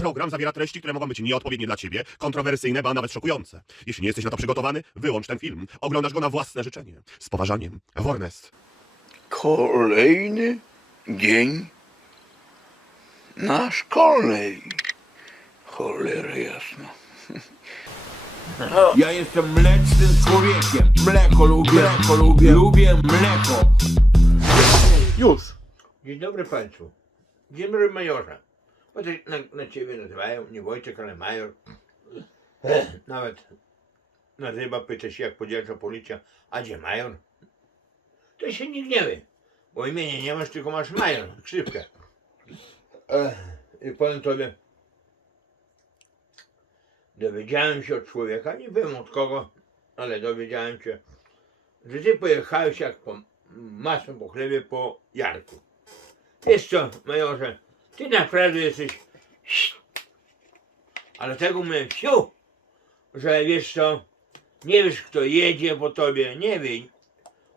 Program zawiera treści, które mogą być nieodpowiednie dla ciebie, kontrowersyjne, ba nawet szokujące. Jeśli nie jesteś na to przygotowany, wyłącz ten film. Oglądasz go na własne życzenie. Z poważaniem. Warnest. Kolejny dzień na szkolnej. Cholera jasna. Ja jestem mlecznym człowiekiem. Mleko lubię, mleko lubię, lubię mleko. Już. Dzień dobry Państwu. Dzień dobry Majorze. Bo na, na Ciebie nazywają nie Wojciech, ale Major. Nawet na ryba pyta się, jak podjeżdża policja, a gdzie Major? To się nie gniewy, bo imienia nie masz, tylko masz Major, krzywkę. I powiem Tobie, dowiedziałem się od człowieka, nie wiem od kogo, ale dowiedziałem się, że Ty pojechałeś jak po masłem po chlebie po Jarku. Wiesz co, majorze, ty naprawdę jesteś ale tego mówię wsiu, że wiesz co, nie wiesz kto jedzie po tobie, nie wie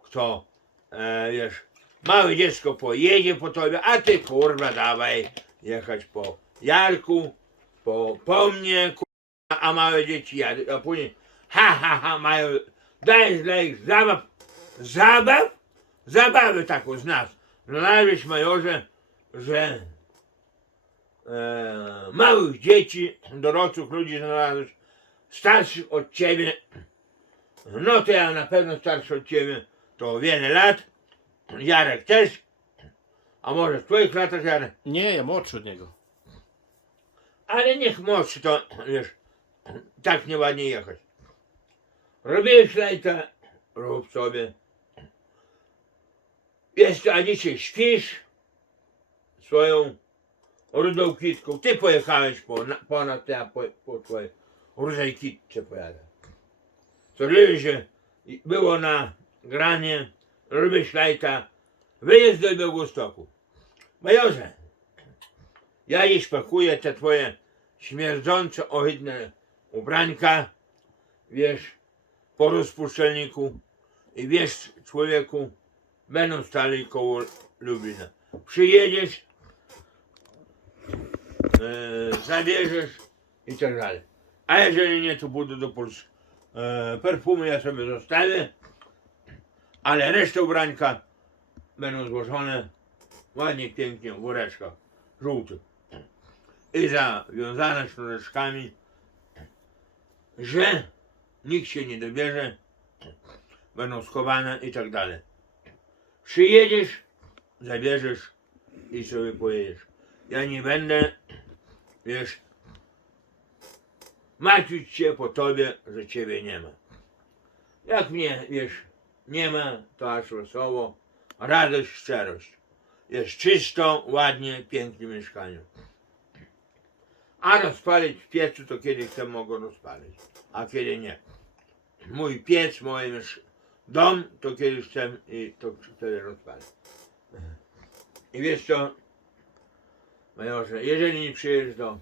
kto, e, wiesz, małe dziecko pojedzie po tobie, a ty kurwa dawaj jechać po Jarku, po, po mnie, kurwa, a małe dzieci jadą, a później ha ha ha mają, dajesz dla ich zabaw, zabaw, zabawę taką z nas. Znalazłeś majorze, że e, małych dzieci, dorosłych ludzi znalazłeś, starszych od ciebie, no to ja na pewno starszy od ciebie, to o wiele lat, Jarek też, a może w twoich latach Jarek, Nie, ja młodszy od niego. ale niech młodszy to, wiesz, tak nieładnie jechać. Robiłeś lejta, rób sobie. Jest, a dzisiaj śpisz swoją rudą kitką. Ty pojechałeś po, na, ponad ja po, po twojej rudej kitce pojadę. Co że było na granie, robisz lejta, wyjazd do Białegostoku. Majorze, ja dziś pakuję te twoje śmierdzące, ohydne ubrańka, wiesz, po rozpuszczalniku i wiesz, człowieku, będą stali koło Lublina. Przyjedziesz, zabierzesz i tak dalej. A jeżeli nie, to pójdę do Polski. E, perfumy ja sobie zostawię, ale resztę ubrańka będą złożone ładnie, pięknie w woreczkach żółtych i zawiązane sznureczkami, że nikt się nie dobierze, będą schowane i tak dalej. Przyjedziesz, zabierzesz i sobie pojedziesz. Ja nie będę, wiesz, martwić się po tobie, że ciebie nie ma. Jak mnie, wiesz, nie ma, to aż wesoło, radość, szczerość. Jest czysto, ładnie, pięknie w mieszkaniu. A rozpalić w piecu to kiedy chcę mogę rozpalić, a kiedy nie. Mój piec, mój dom to kiedy chcę i to wtedy rozpalić. I wiesz co, majorze, jeżeli nie przyjedziesz do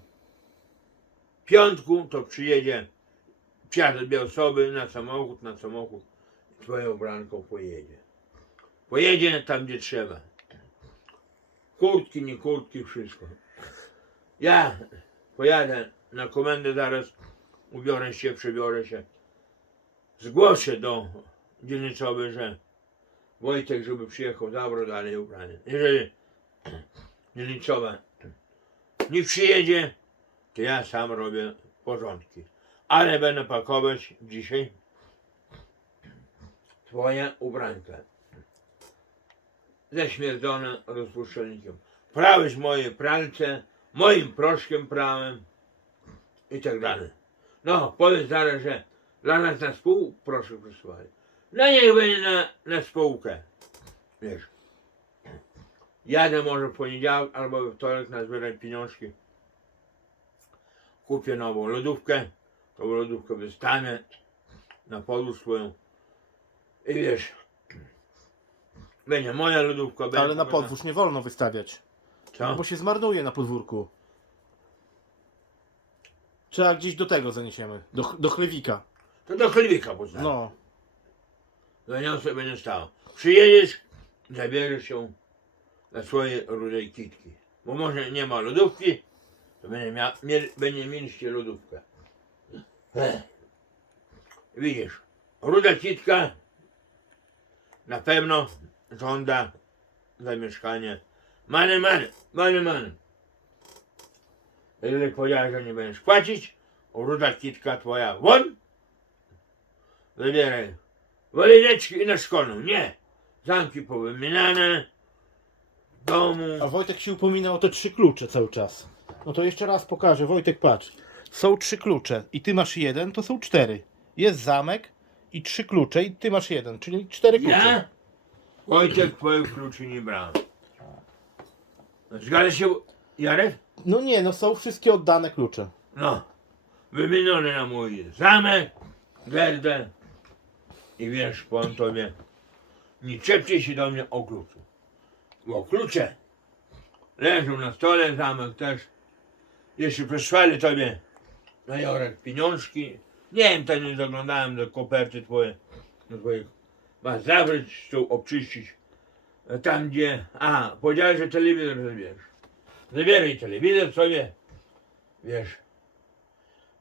piątku, to przyjedzie przyjadę dwie osoby na samochód, na samochód twoją branką pojedzie. Pojedzie tam gdzie trzeba. Kurtki, nie kurtki, wszystko. Ja pojadę na komendę zaraz, ubiorę się, przebiorę się. Zgłoszę do dzielnicowej, że Wojtek, żeby przyjechał, zabrał dalej ubranie. Jeżeli dzielnicowa nie przyjedzie, to ja sam robię porządki. Ale będę pakować dzisiaj twoje ubranka. Ześmierdzone rozpuszczalnikiem. Prałeś moje pralce, moim proszkiem prałem i tak dalej. No, powiedz zaraz, że dla nas na spół proszę przysłali. No niech będzie na, na spółkę. Wiesz. Jadę może w poniedziałek albo we wtorek na zbierać pieniążki. Kupię nową lodówkę. Tą lodówkę wystanę na podłóż swoją. I wiesz. Będzie moja lodówka. będzie Ale na podwórz nie wolno wystawiać. Co? Bo się zmarnuje na podwórku. Trzeba gdzieś do tego zaniesiemy. Do, ch- do chlewika. To do chlewika poznałem. No. Zaniosę, będzie stało. Przyjedziesz, zabierzesz ją na swoje rudej kitki. Bo może nie ma lodówki, to będzie, mia, będzie mieliście lodówkę. Widzisz, ruda kitka na pewno żąda za mieszkanie. Many, many, many, many. Jeżeli powiedziałeś, że nie będziesz płacić, ruda kitka twoja won, zabieraj walideczki i na szkolną. Nie, zamki powymieniane, domu. A Wojtek się upominał o te trzy klucze cały czas. No to jeszcze raz pokażę. Wojtek, patrz. Są trzy klucze i ty masz jeden, to są cztery. Jest zamek i trzy klucze i ty masz jeden, czyli cztery klucze. Ja? Wojtek twoich kluczy nie brałem. Zgadza się, Jarek? No nie, no są wszystkie oddane klucze. No. Wymieniony na mój zamek, gerdę i wiesz, powiem tobie, nie czepcie się do mnie o kluczu. Bo klucze leżą na stole, zamek też. Jeszcze przesłali tobie na Jorek pieniążki. Nie wiem, to nie zaglądałem do koperty twoje, do twoich. Was zawrzeć, tu obczyścić. Tam gdzie, a, powiedziałeś, że telewizor zabierzesz. Zabieraj telewizor sobie, wiesz,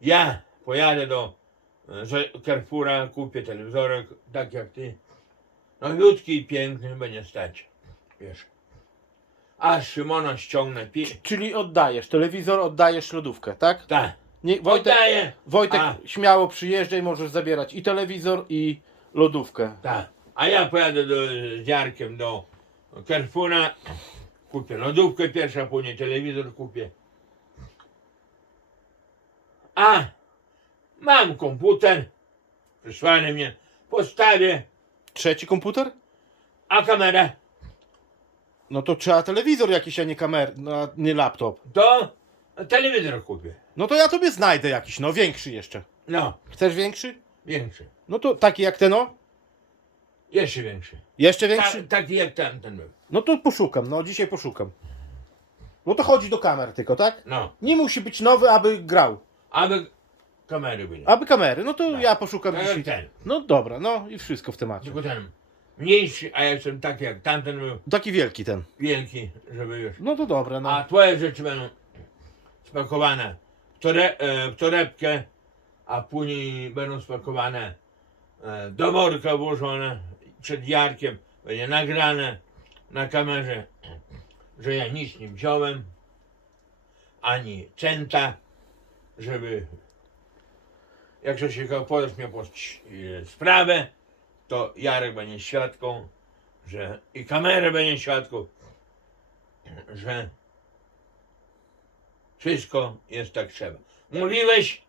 ja pojadę do e, Carrefoura, kupię telewizorek, tak jak ty. Nowiutki i piękny będzie stać. Wiesz. A Szymona ściągnę pi... Czyli oddajesz telewizor, oddajesz lodówkę, tak? Tak. Nie, Wojtek, Oddaję. Wojtek A. śmiało przyjeżdżaj, możesz zabierać i telewizor, i lodówkę. Tak. A ja pojadę do, z Jarkiem do Carrefoura, kupię lodówkę pierwsza, później telewizor kupię. A mam komputer, przysłali mnie, postawię, Trzeci komputer? a kamerę No to trzeba telewizor jakiś, a nie kamer, no, a nie laptop. to telewizor kupię. No to ja tobie znajdę jakiś, no większy jeszcze. No, Chcesz większy? większy. No to taki jak ten, no? Jeszcze większy. Jeszcze Ta, większy? taki jak ten, ten był. No to poszukam, no dzisiaj poszukam. No to chodzi do kamer tylko, tak? No, Nie musi być nowy, aby grał. aby kamery były. Aby kamery, no to ja poszukam Tak jak dzisiaj. ten. No dobra, no i wszystko w temacie. Tylko ten mniejszy, a ja jestem taki jak tamten był, Taki wielki ten. wielki, żeby już. No to dobra, no. A twoje rzeczy będą spakowane w, tore, e, w torebkę, a później będą spakowane e, do worka włożone przed Jarkiem. Będzie nagrane na kamerze, że ja nic nie wziąłem, ani centa, żeby jak ktoś się podasz miał e, sprawę, to Jarek będzie świadką, że i kamerę będzie świadką, że wszystko jest tak trzeba. Mówiłeś,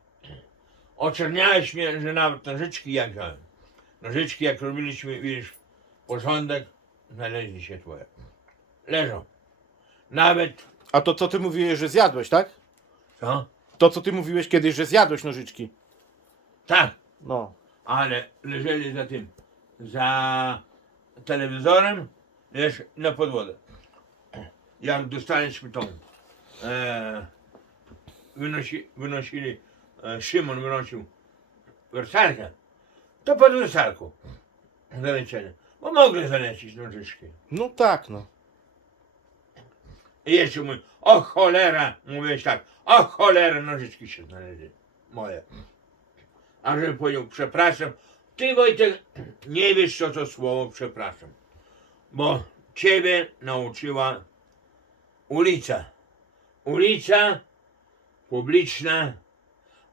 oczerniałeś mnie, że nawet nożyczki jak wziąłem. Nożyczki jak robiliśmy, widzisz, porządek, znaleźli się twoje. Leżą. Nawet, A to co ty mówiłeś, że zjadłeś, tak? co? To co ty mówiłeś kiedyś, że zjadłeś nożyczki. Tak, No. ale leżeli za tym, za telewizorem, wiesz, na podłodze. Jak dostaliśmy tą, e, wynosi, wynosili, e, Szymon wynosił wersalkę, to pod wersalką zalecieli. Bo mogli zalecić nożyczki. No tak, no. I jeszcze mój, o cholera, mówiłeś tak, o cholera, nożyczki się znaleźli, moje. A żeby powiedział, przepraszam, ty Wojtek, nie wiesz co to słowo przepraszam, bo ciebie nauczyła ulica. Ulica publiczna.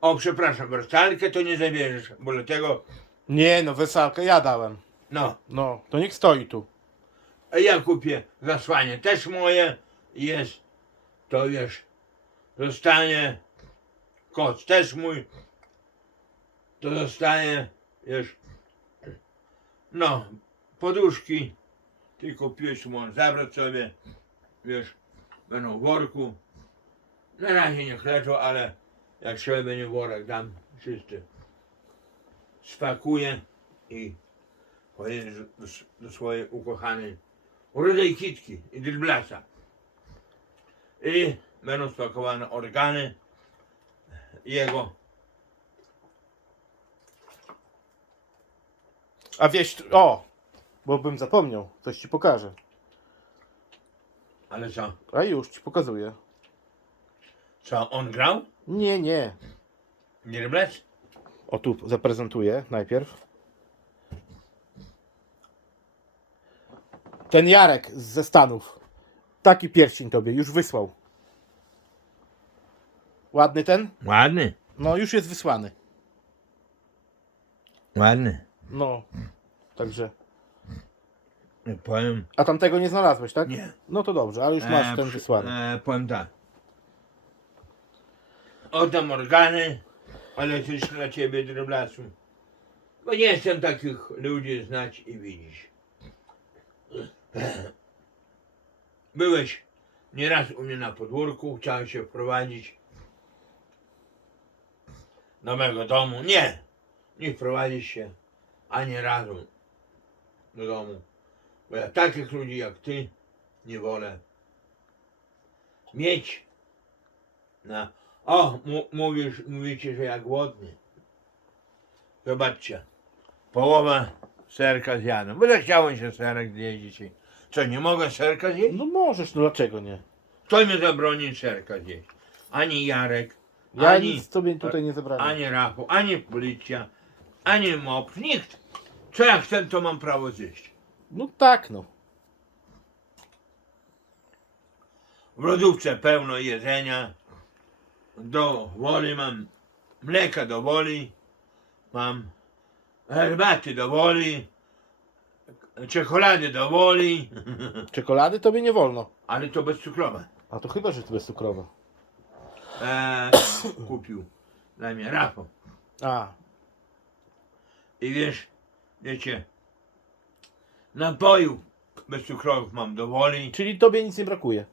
O, przepraszam, wersalkę to nie zabierzesz, bo dlatego, Nie no, wesalkę ja dałem. no, No, to niech stoi tu. A ja kupię zasłanie też moje jest to wiesz zostanie koc też mój to zostanie wiesz no poduszki ty kupiłeś możesz zabrać sobie wiesz będą w worku na razie nie leżą ale jak trzeba będzie worek dam czysty spakuję i pojedziesz do, swojej ukochanej rudej kitki i drblasa. I będą spakowane organy jego. A wieś, o, bo bym zapomniał, coś ci pokażę. Ale co? A już ci pokazuję. Co, on grał? Nie, nie. Gremlec? O tu zaprezentuję najpierw. Ten Jarek z ze Stanów. Taki pierścień tobie już wysłał. Ładny ten? Ładny, No już jest wysłany. ładny. No. Także. Powiem, A tamtego nie znalazłeś, tak? Nie. No to dobrze, ale już masz e, ten przy- wysłany. E, powiem tak. Oddam organy elektryczne dla ciebie, droblasu. Bo nie chcę takich ludzi znać i widzieć. Byłeś nieraz u mnie na podwórku, chciałeś się wprowadzić do mego domu. Nie! Nie wprowadzisz się ani razu do domu. Bo ja takich ludzi jak ty nie wolę mieć na... O, mu- mówisz, mówicie, że ja głodny. Zobaczcie. Połowa serka zjadłem. Bo chciałem się serek zjeść dzisiaj. Co, nie mogę serka zjeść? No możesz, no dlaczego nie? Kto mi zabroni serka zjeść? Ani Jarek, Ja ani, nic tobie tutaj nie zabrałem. ani Rafał, ani policja, ani MOP, nikt. Co ja chcę, to mam prawo zjeść. No tak, no. W lodówce pełno jedzenia. Do woli mam mleka do woli. Mam herbaty do woli. Czekolady do woli. Czekolady tobie nie wolno. Ale to bezcukrowe. A to chyba, że to bezcukrowe. E, kupił dla mnie Rafał. A, I wiesz, wiecie, napojów bezcukrowych mam do woli. czyli tobie nic nie brakuje.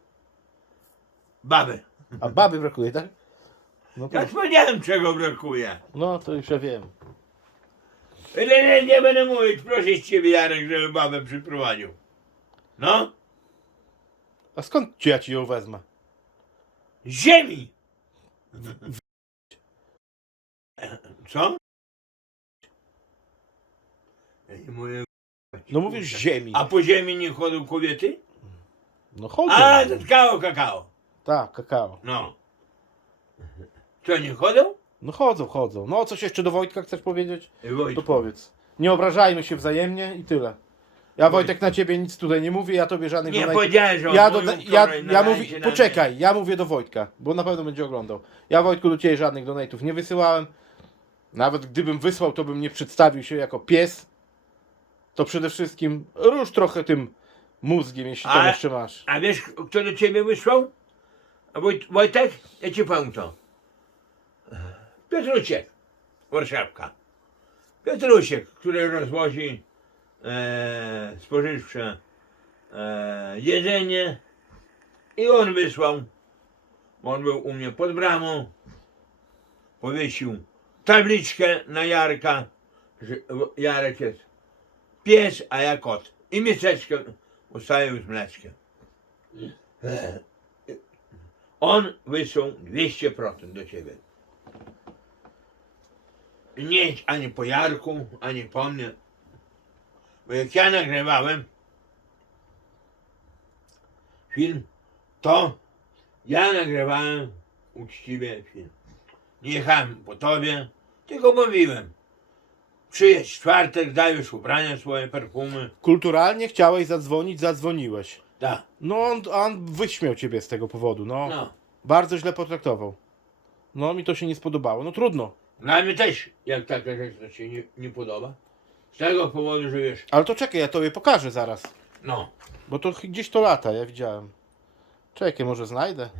Baby. A baby brakuje, tak? No Ja powiedziałem, czego brakuje. no to już ja wiem. Nie, nie, nie będę mówić, proszę ciebie Jarek, żeby babę przyprowadził. No, A skąd ci ja ci ją wezmę? z ziemi. Co? Nie mówię. No mówisz ziemi. A po ziemi nie chodzą kobiety? No chodzą. A, to kakao, kakao. Tak, kakao. No. Co, nie chodzą? No chodzą, chodzą. No coś jeszcze do Wojtka chcesz powiedzieć? Ej, Wojtku, To powiedz. Nie obrażajmy się wzajemnie i tyle. Ja Wojtek na ciebie nic tutaj nie mówię, ja tobie żadnych Nie donate'ów- powiedziałem, że on ja, do, mówił ja, wczoraj na ja mówię, na poczekaj, ja mówię do Wojtka, bo na pewno będzie oglądał. Ja Wojtku do ciebie żadnych donate'ów nie wysyłałem. Nawet gdybym wysłał, to bym nie przedstawił się jako pies. To przede wszystkim rusz trochę tym mózgiem, jeśli tam jeszcze masz. A wiesz, kto do ciebie wysłał? A Wojt, Wojtek? Ja ci powiem to. Piotrusiek, Warszawka. Piotrusiek, który rozwozi e, spożywcze e, jedzenie i on wysłał. On był u mnie pod bramą. Powiesił tabliczkę na Jarka, że Jarek jest pies, a ja kot. I miseczkę ustawił z mleczkiem. On wysłał 200% do ciebie. Nie idź ani po Jarku, ani po mnie. Bo jak ja nagrywałem film, to ja nagrywałem uczciwie film. Nie jechałem po tobie, tylko mówiłem. Przyjedź w czwartek, daj już ubrania swoje, perfumy. Kulturalnie chciałeś zadzwonić, zadzwoniłeś. Da. No on, on wyśmiał ciebie z tego powodu, no. No. Bardzo źle potraktował. No mi to się nie spodobało, no trudno. Dla mnie też, jak taka rzecz to się nie, nie podoba. Z tego powodu, że wiesz, Ale to czekaj, ja tobie pokażę zaraz. no, Bo to ch- gdzieś to lata, ja widziałem. Czekaj, może znajdę.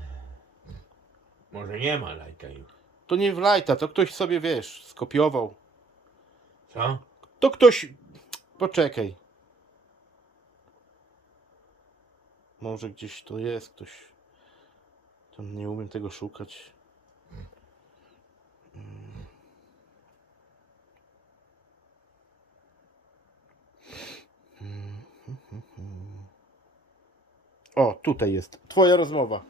może nie ma lajka już. To nie w lajta, to ktoś sobie, wiesz, skopiował. Co? To ktoś... Poczekaj. Może gdzieś to jest ktoś. Tam nie umiem tego szukać. Mm. O, tutaj jest. Twoja rozmowa.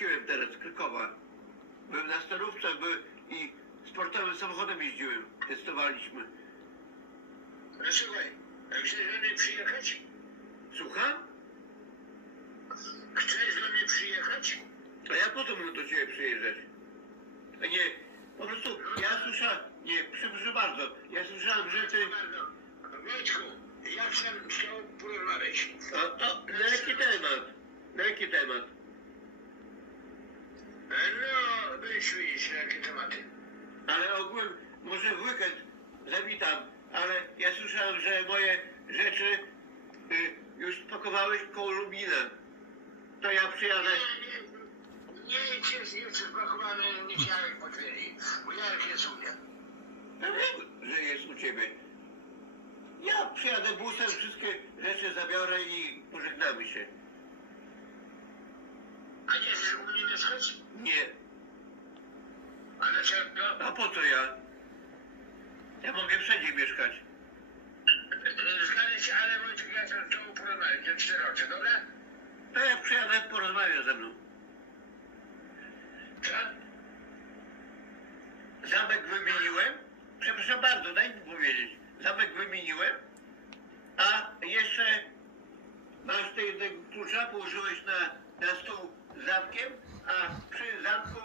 Wróciłem teraz z Krakowa. Byłem na starówce by, i sportowym samochodem jeździłem. Testowaliśmy. No słuchaj, a chcesz do mnie przyjechać? Słucham? Chcesz do mnie przyjechać? A ja po to mam do ciebie przyjeżdżać. A nie, po prostu ja słyszałem, nie, przepraszam bardzo, ja słyszałem, że ty... Bardzo. Wojtku, ja chcę z tobą porozmawiać. A, a, na jaki temat? Na jaki temat? No, widzieć, na jakie tematy. Ale ogółem, może w weekend zawitam, ale ja słyszałem, że moje rzeczy y, już spakowałeś koło Lubina. To ja przyjadę. Nie, nie, jest, nie jest spakowany, nic Jarek potwierdzi. Bo Jarek jest u mnie. Ja wiem, że jest u ciebie. Ja przyjadę busem, wszystkie rzeczy zabiorę i pożegnamy się. A nie chcesz u mnie mieszkać? Nie. A dlaczego? A po co ja? Ja mogę wszędzie mieszkać. Zgadza się, ale Wojtek, ja chcę z tobą porozmawiać, jak cztery oczy, dobra? To ja przyjadę, porozmawiam ze mną. Co? Zamek wymieniłem. Przepraszam bardzo, daj mi powiedzieć. Zamek wymieniłem, a jeszcze masz te jednego klucza, położyłeś na, na stół z zamkiem, a przy zamku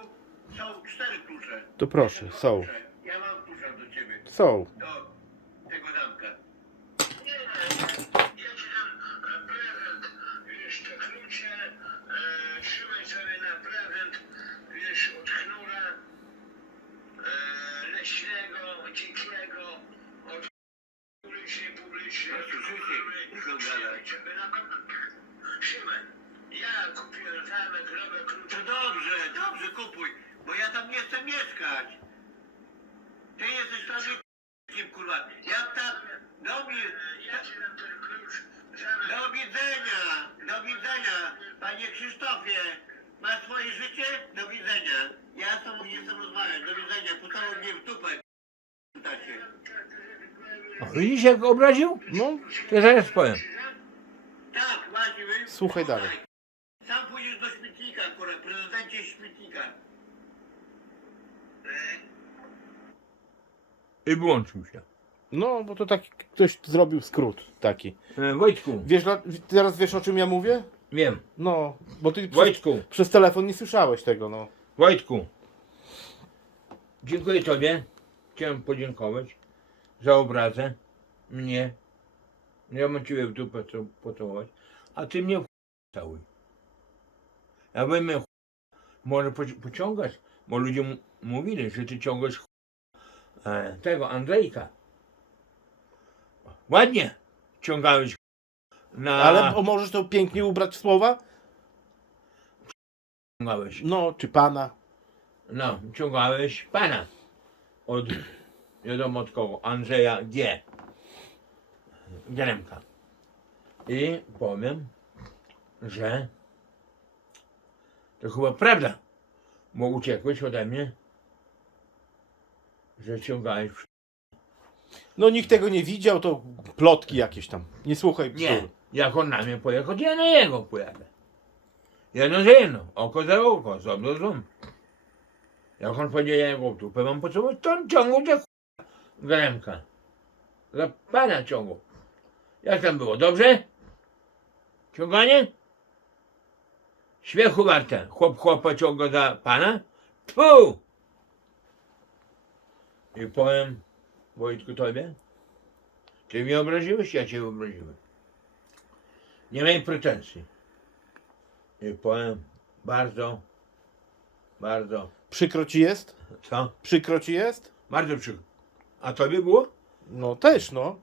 są cztery klucze. To proszę, są. Ja mam klucza do ciebie, Są. do tego zamka. Nie, ja ci dam prezent, wiesz, te klucze, e, trzymaj sobie na prezent, wiesz, od chnura, e, leśnego, dzikiego, od publicznej, publicznej, No, słyszycie, wyglądala. Żeby na ja kupiłem nowe To klucze. dobrze, dobrze kupuj, bo ja tam nie chcę mieszkać. Ty jesteś tam kim kurwa. Ja tam, do mnie, Ja ci dam ten klucz, zamek. do widzenia, do widzenia. Panie Krzysztofie, masz swoje życie? Do widzenia. Ja z tobą nie chcę rozmawiać, do widzenia. Pocałuj mnie w dupę, tacie. O, widzisz jak obraził? No, To ja zaraz powiem. Tak, właśnie. wy- Słuchaj dalej. Sam pójdziesz do śmietnika, kurwa, prezydencie śmietnika. I wyłączył się. no, bo to taki ktoś zrobił skrót taki. E, Wojtku, Wiesz, dla- teraz wiesz o czym ja mówię? wiem. No, bo ty przez, Wojtku, przez telefon nie słyszałeś tego, no. Wojtku. Dziękuję Tobie. Chciałem podziękować za obrazę mnie. Ja mam Ciebie w dupę co pocałować, a Ty mnie w całuj. Ja bym mnie może poci- pociągać, bo ludzie m- mówili, że Ty ciągasz e, tego Andrzejka. Ładnie ciągałeś na... Ale o, możesz to pięknie ubrać w słowa? ciągałeś. No, czy pana. No, ciągałeś pana od, wiadomo od kogo, Andrzeja G. Geremka. I powiem, że to chyba prawda, bo uciekłeś ode mnie, że ciągałeś. No, nikt tego nie widział, to plotki jakieś tam. Nie słuchaj Nie, bzdur. jak on na mnie pojechał, to ja na jego pojadę. Jedno za jedno, oko za oko, ząb ząb. Jak on powiedział, ja jego w dupę mam pocałować, to on ciągnął za Geremka. Za pana ciągnął. Jak tam było, dobrze? Ciąganie? Śmiechu warte. Chłop chłopa ciąga za pana? Tfu! I powiem, Wojtku, tobie, ty mnie obraziłeś, ja cię obraziłem. Nie miej pretensji. I powiem bardzo, bardzo, Przykro ci jest? co? Przykro ci jest? Bardzo przykro. A tobie było? No, też, no.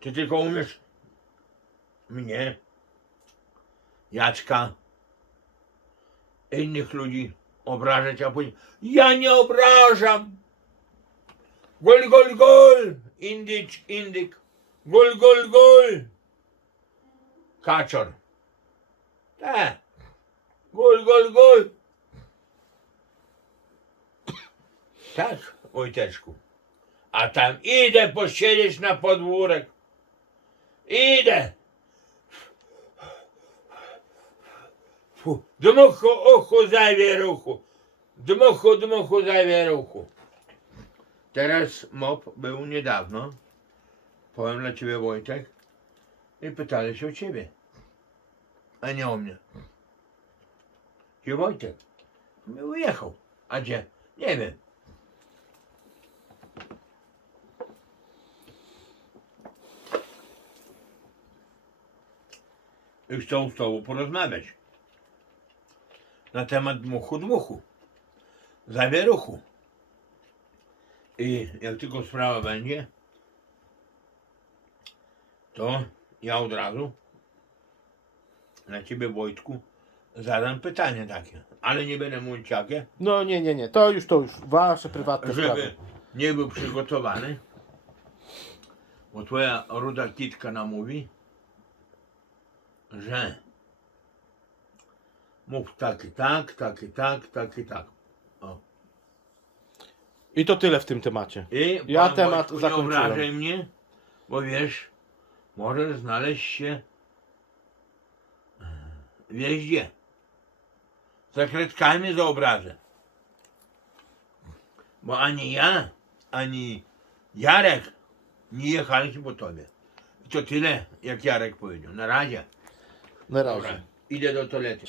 Ty tylko umiesz mnie, Jacka, innych ludzi obrażać, a później ja nie obrażam. Gol, gol, gol! Indycz, indyk. Gol, gol, gol! Kaczor. Tak. Gol, gol, gol! Tak, Wojteczku. A tam idę posiedzieć na podwórek. Idę. Fu, dmuchu, uchu, zajwie ruchu. Dmuchu, dmuchu, zajwie ruchu. Teraz MOP był niedawno. Powiem dla ciebie Wojtek. I pytali się o ciebie. A nie o mnie. Gdzie Wojtek? My Wyjechał. A gdzie? Nie wiem. I chcą z tobą porozmawiać. Na temat dmuchu dmuchu. Zawieruchu. I jak tylko sprawa będzie, to ja od razu na ciebie Wojtku zadam pytanie takie, ale nie będę mówić jakie, No nie, nie, nie, to już, to już wasze prywatne żeby sprawy. nie był przygotowany, bo twoja ruda kitka namówi, że mów tak i tak, tak i tak, tak i tak. I to tyle w tym temacie. I Ja pan temat Wojtku, nie zakończyłem. obrażaj mnie, bo wiesz, może znaleźć się wiesz gdzie. Za kredkami za obrazę. Bo ani ja, ani Jarek nie jechaliśmy po tobie. I to tyle, jak Jarek powiedział. Na razie. Na Dobra, razie. idę do toalety.